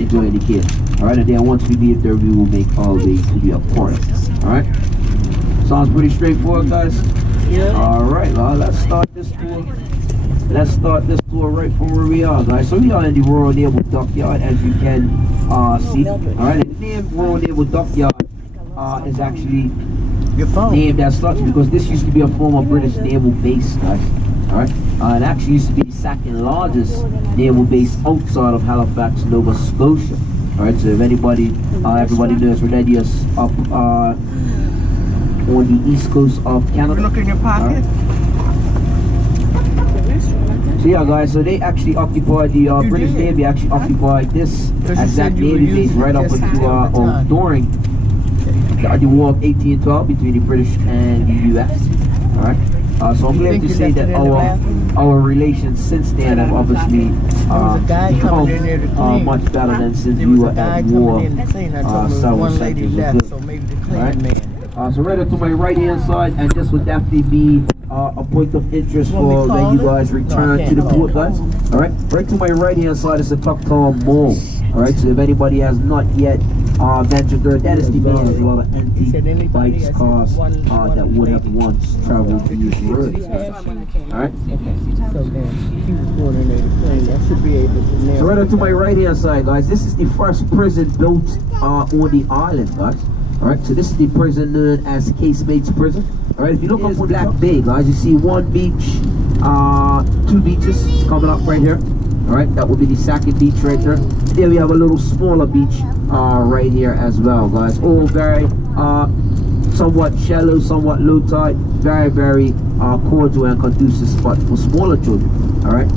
enjoying the kids. Alright, and then once we leave there, we will make all the way to the apartment. Alright? Sounds pretty straightforward, guys? Yeah. Alright, well, let's start this tour. Let's start this tour right from where we are, guys. So we are in the Royal Naval Dockyard, as you can see. Alright, and the name Royal Naval Dockyard is actually named as such because this used to be a former British naval base, guys. Alright, it actually used to be the second largest naval base outside of Halifax, Nova Scotia. Alright, so if anybody, everybody knows where that is, up on the east coast of Canada. Look in your pocket. So yeah, guys, so they actually occupied, the British Navy actually occupied this exact Navy base right up until during the War of 1812 between the British and the US. Alright, so I'm glad to say that our relations since then have obviously become much better than since we were at war several centuries ago. Alright, so right up to my right hand side, and this would definitely be a point of interest for when you guys return to the port, guys. Alright, right to my right hand side is the Tucktown Mall. Alright, so if anybody has not yet ventured there, that is the main. There's a lot of antique bikes, cars that would have once traveled these roads. Alright, so right up to my right hand side, guys, this is the first prison built on the island, guys. Alright, so this is the prison known as Casemates Prison. Alright, if you look up on Black Bay, guys, you see one beach, two beaches coming up right here. Alright, that would be the second beach right there. There we have a little smaller beach right here as well, guys. All very somewhat shallow, somewhat low tide, very cordial and conducive spot for smaller children. Alright,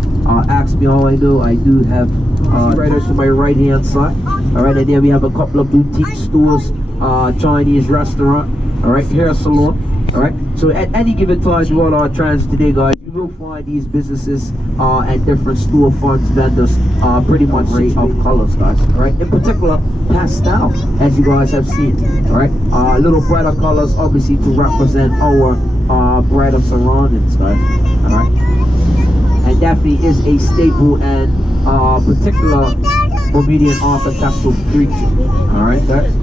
ask me how I know. I do have right up to my right hand side. Alright, and there we have a couple of boutique stores, Chinese restaurant, alright, hair salon. Alright, so at any given time throughout our transit today, guys, you will find these businesses and different storefronts, vendors, pretty much range of colors, guys. Alright, in particular, pastel, as you guys have seen. Alright, little brighter colors, obviously to represent our brighter surroundings, guys. Alright, and definitely is a staple and particular Bermudian architectural feature. Alright, guys.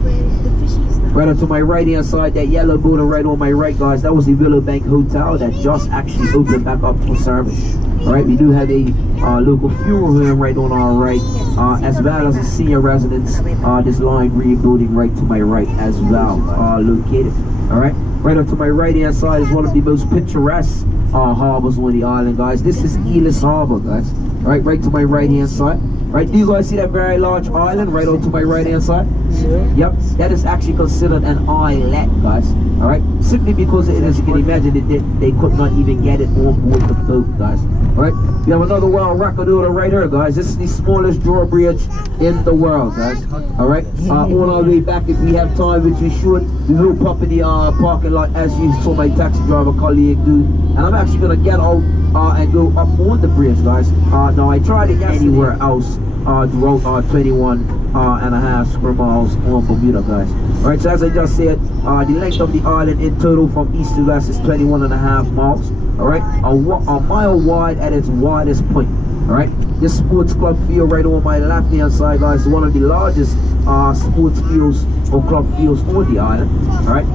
Right up to my right hand side, that yellow building right on my right, guys, that was the Willow Bank Hotel that just actually opened back up for service. Alright, we do have a local funeral home right on our right, as well as a senior residence, this lime green building right to my right as well, located. Alright, right up to my right hand side is one of the most picturesque harbors on the island, guys. This is Elis Harbor, guys. Alright, right to my right hand side. Right, do you guys see that very large island right on to my right hand side? Yep, that is actually considered an islet, guys. Alright, simply because it is, you can imagine it, they could not even get it on board the boat, guys. Alright, we have another world record order right here, guys. This is the smallest drawbridge in the world, guys. Alright, on our way back, if we have time, which we should, we will pop in the parking lot as you saw my taxi driver colleague do. And I'm actually going to get out and go up on the bridge, guys. Now I tried it anywhere else throughout 21 and a half square miles on Bermuda, guys. Alright, so as I just said, the length of the island in total from east to west is 21 and a half miles. Alright, a mile wide at its widest point. Alright, this sports club field right on my left hand side, guys, is one of the largest sports fields or club fields on the island. Alright,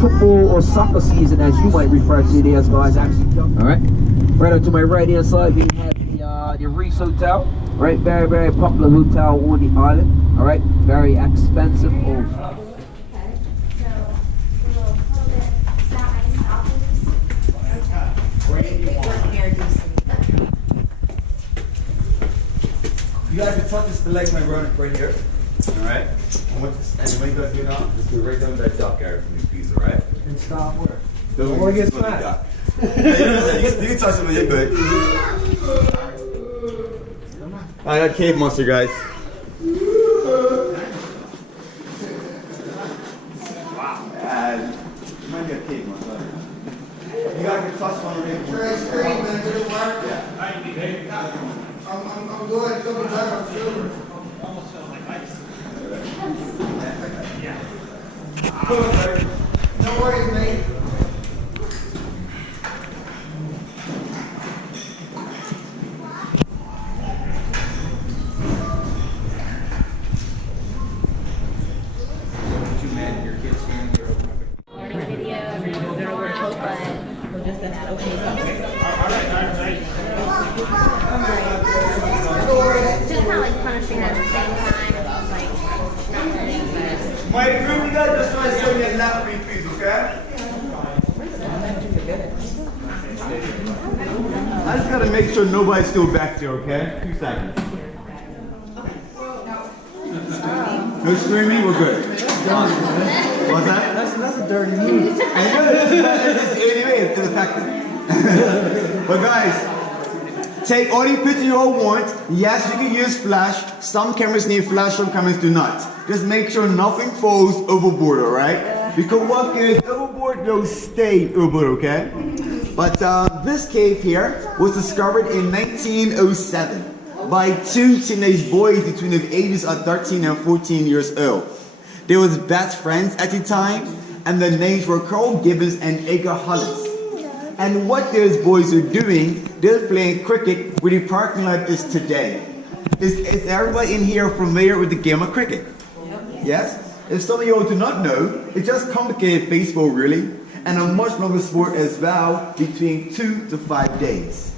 football or soccer season, as you might refer to it as, guys, actually. Alright, right up to my right hand side, we have the Reese Hotel. Right, very popular hotel on the island. Alright, very expensive. You guys can tuck this leg my run right here. Alright? And when you guys do now, just go right down that dock area for me, please, alright? And stop where? Or get smacked. You can touch it when you're good. I got cave monster, guys. Wow. You might get cave monster. You guys can touch one of them. It's great, man. Good work. Yeah. I'm good. It's going to I'm silver. Almost felt like ice. Yeah. No worries, mate. My group, you guys just try to send me a lap read, please, okay? I just gotta make sure nobody's still back there, okay? 2 seconds. No screaming, we're good. What's that? That's a dirty move. It's effective. But guys, take all the pictures you all want. Yes, you can use flash. Some cameras need flash, some cameras do not. Just make sure nothing falls overboard, alright? Because what goes overboard will stay overboard, okay? But this cave here was discovered in 1907 by 2 teenage boys between the ages of 13 and 14 years old. They was best friends at the time, and their names were Carl Gibbons and Edgar Hollis. And what those boys are doing, they're playing cricket where the parking lot is today. Is everybody in here familiar with the game of cricket? Yes? If some of you all do not know, it's just complicated baseball really, and a much longer sport as well, between 2 to 5 days.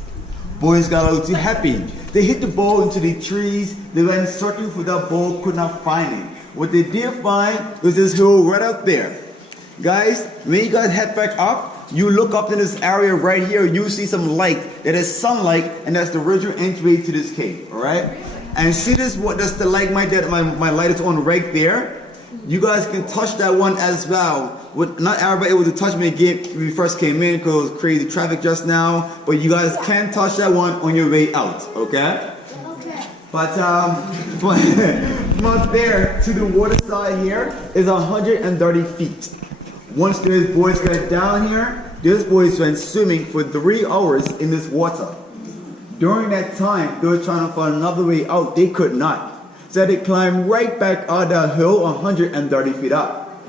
Boys got a little too happy. They hit the ball into the trees, they went searching for that ball, could not find it. What they did find was this hill right up there. Guys, when you guys head back up, you look up in this area right here, you see some light. That is sunlight, and that's the original entry to this cave, alright? And see this, that's the light that my light is on right there? You guys can touch that one as well. Not everybody able to touch me again when we first came in because it was crazy traffic just now. But you guys can touch that one on your way out, okay? Okay. But from up there to the water side here is 130 feet. Once those boys got down here, those boys went swimming for 3 hours in this water. During that time, they were trying to find another way out. They could not. So they climbed right back out that hill 130 feet up.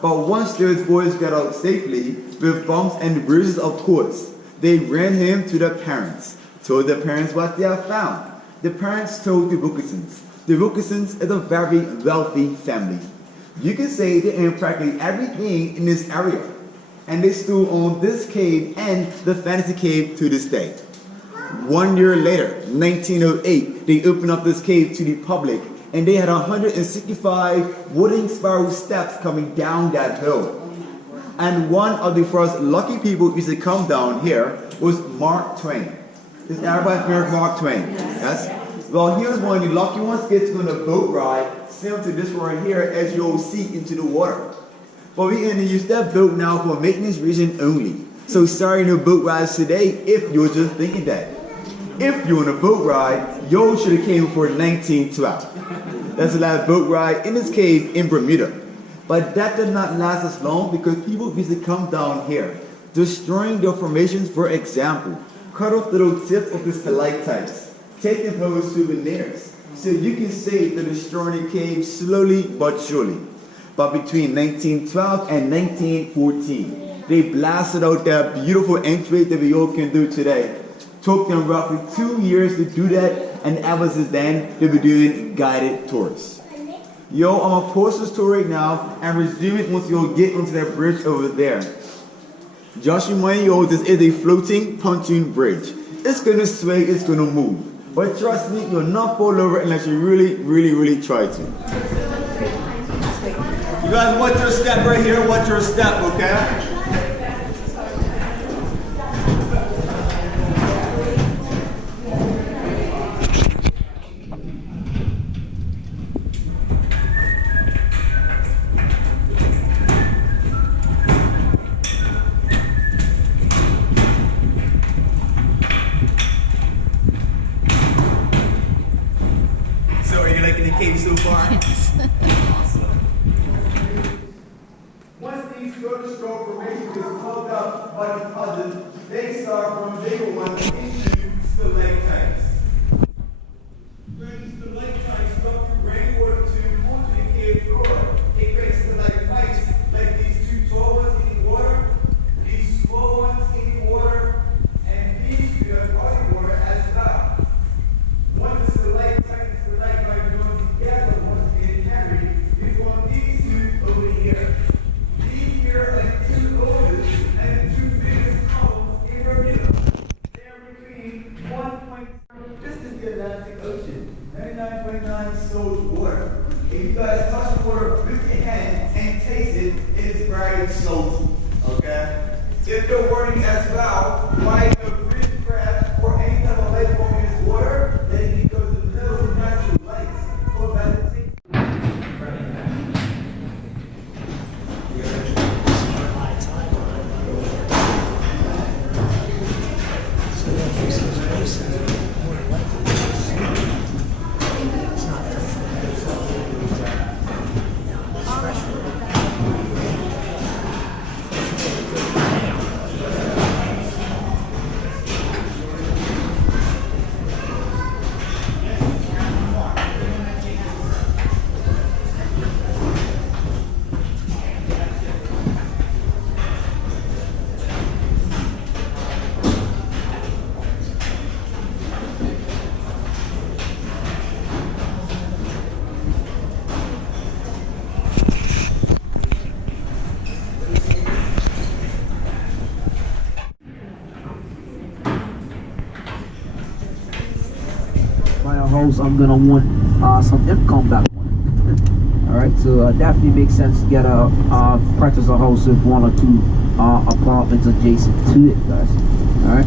But once those boys got out safely, with bumps and bruises of course, they ran him to their parents, told their parents what they had found. The parents told the Wilkinsons. The Wilkinsons is a very wealthy family. You can say they own practically everything in this area. And they still own this cave and the fantasy cave to this day. 1 year later, 1908, they opened up this cave to the public, and they had 165 wooden spiral steps coming down that hill. And one of the first lucky people who used to come down here was Mark Twain. Is everybody familiar with Mark Twain? Yes? Well, he was one of the lucky ones gets on a boat ride, similar to this one right here, as you'll see into the water. But we're going to use that boat now for maintenance reason only. So sorry no boat rides today if you're just thinking that. If you're on a boat ride, you should have came for 1912. That's the last boat ride in this cave in Bermuda. But that did not last as long because people used to come down here, destroying the formations. For example, cut off the little tips of the stalactites, taking those souvenirs. So you can say they're destroying the cave slowly but surely. But between 1912 and 1914, they blasted out that beautiful entry that we all can do today. Took them roughly 2 years to do that, and ever since then, they've been doing guided tours. Yo, I'm gonna post this tour right now and resume it once you'll get onto that bridge over there. Just remind you, this is a floating pontoon bridge. It's gonna sway, it's gonna move. But trust me, you'll not fall over unless you really try to. You guys watch your step right here, watch your step, okay? So are you liking the cave so far? Awesome. Once these surface stroke formations is plugged up by deposits, they start from bigger ones into stalactites. When these stalactites start to rainwater to onto the cave floor, it creates stalactites like these 2 tall ones in the water, these small ones in the water, and these 2 are in the water as well. Once the stalactite and stalagmite join together, once again carried, we form these 2 over here. These here are 2 oldest and 2 biggest columns in Bermuda. They are between 1.0, this is the Atlantic Ocean, 99.9 salt water. if you guys touch the water with your hand and taste it, it is very salty. Okay? If you're wondering as well why the green crab or any type of life form in this water, then because of no natural light or better taste. House, I'm gonna want some income back. Alright, so definitely makes sense to get a purchase a house with 1 or 2 apartments adjacent to it, guys. Alright.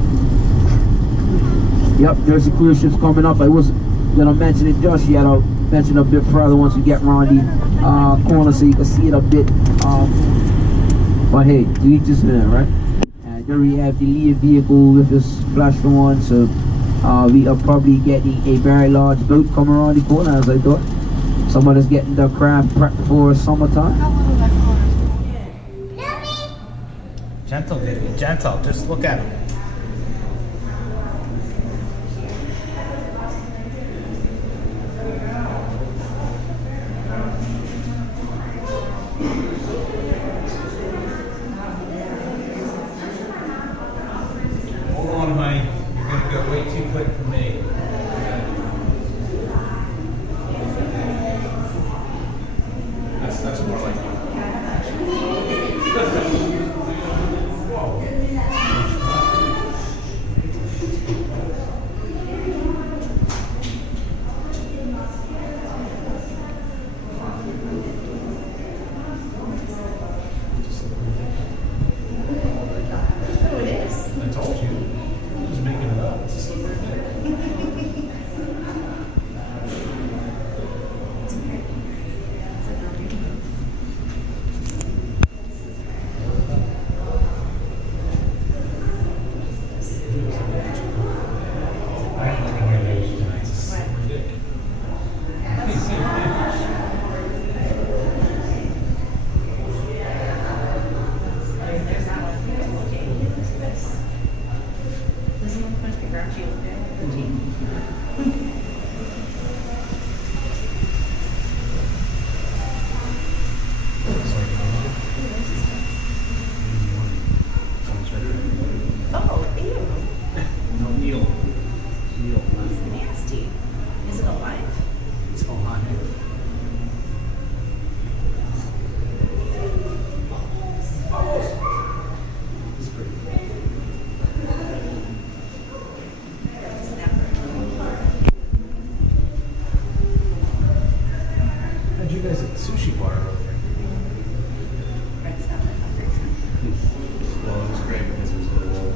Yep, there's the cruise ships coming up. I was gonna mention it, Josh. You gotta mention a bit further once you get around the corner so you can see it a bit. But hey, to each his own, right? And there we have the lead vehicle with this flash on, so we are probably getting a very large boat coming around the corner, as I thought. Somebody's getting the craft prepped for summertime. Gentle, Vivian, gentle. Just look at him. Hold on, honey. You're gonna go way too quick for me. That's more like you. I told you. I was making it up. Oh, ew. No, Neil. It's nasty. Is it alive? It's all hot. How'd you guys at sushi bar over there? Red stuff. Well, it was great because it was a little.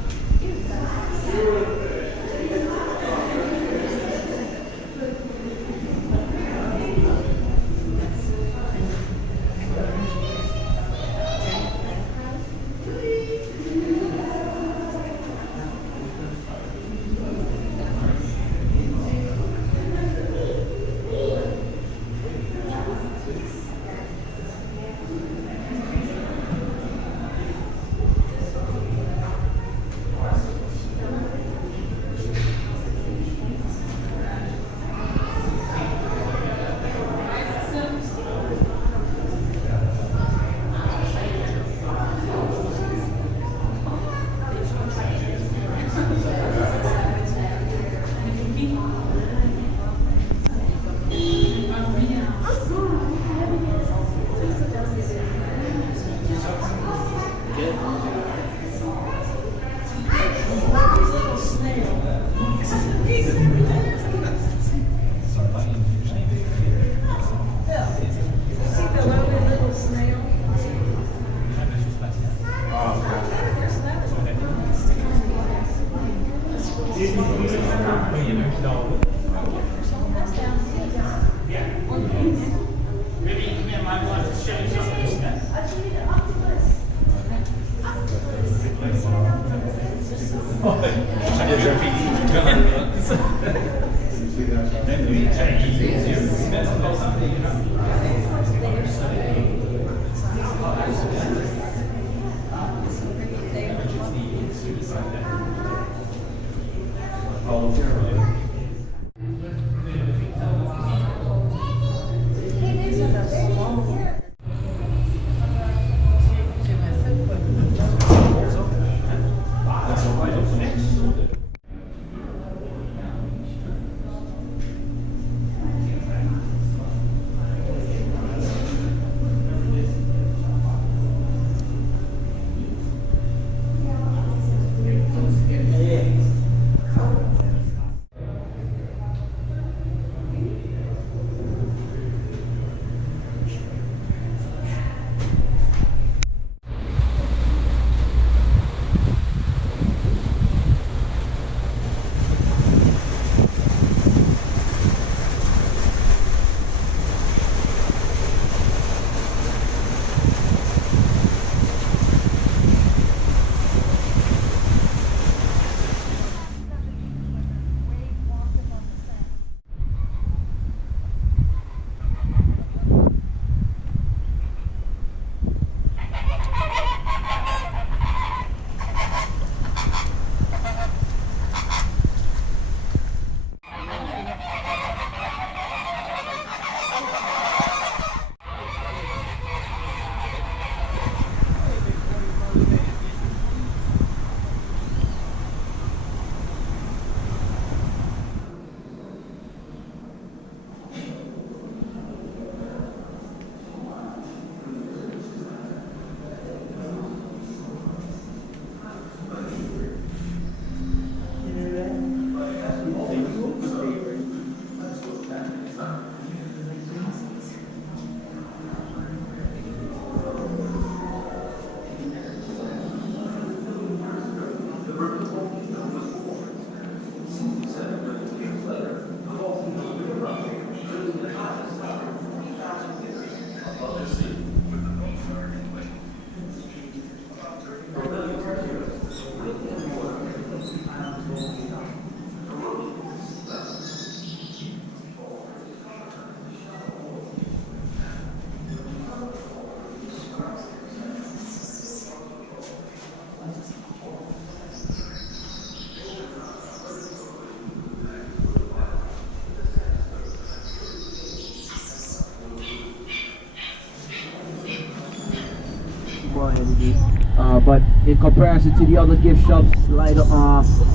But in comparison to the other gift shops like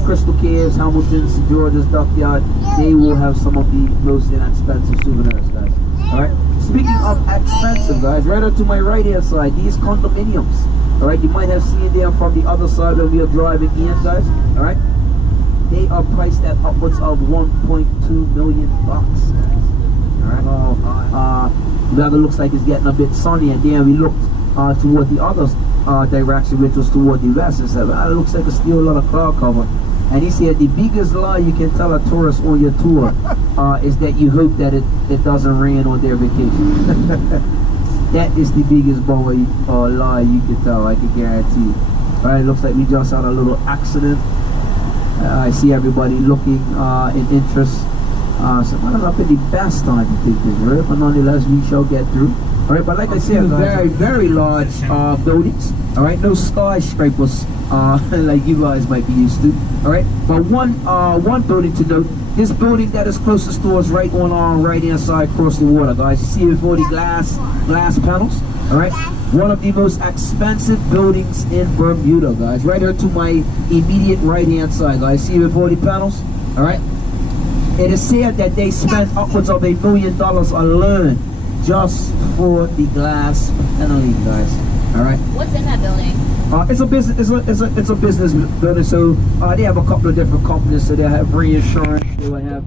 Crystal Caves, Hamilton's, George's Dockyard, they will have some of the most inexpensive souvenirs, guys. Alright? Speaking of expensive, guys, right up to my right hand side, these condominiums. Alright, you might have seen them from the other side when we are driving in, guys. Alright? They are priced at upwards of $1.2 million. Alright? Weather looks like it's getting a bit sunny, and then we looked toward the other direction, which was toward the west, and said, well, it looks like it's still a lot of cloud cover. And he said the biggest lie you can tell a tourist on your tour is that you hope that it doesn't rain on their vacation. That is the biggest lie you can tell, I can guarantee. Alright, it looks like we just had a little accident. I see everybody looking in interest. So might not be the best time to take this, right? But nonetheless, we shall get through. Alright, but like I said, very, very large buildings. Alright, no skyscrapers like you guys might be used to. Alright, but one building to note, this building that is closest to us right on our right hand side across the water, guys. You see with all the glass panels. Alright, one of the most expensive buildings in Bermuda, guys. Right here to my immediate right hand side, guys. See with all the panels. Alright, it is said that they spent upwards of $1 million alone just for the glass paneling, guys. All right. What's in that building? It's a business. It's a business building. So they have a couple of different companies. So they have reinsurance. They will have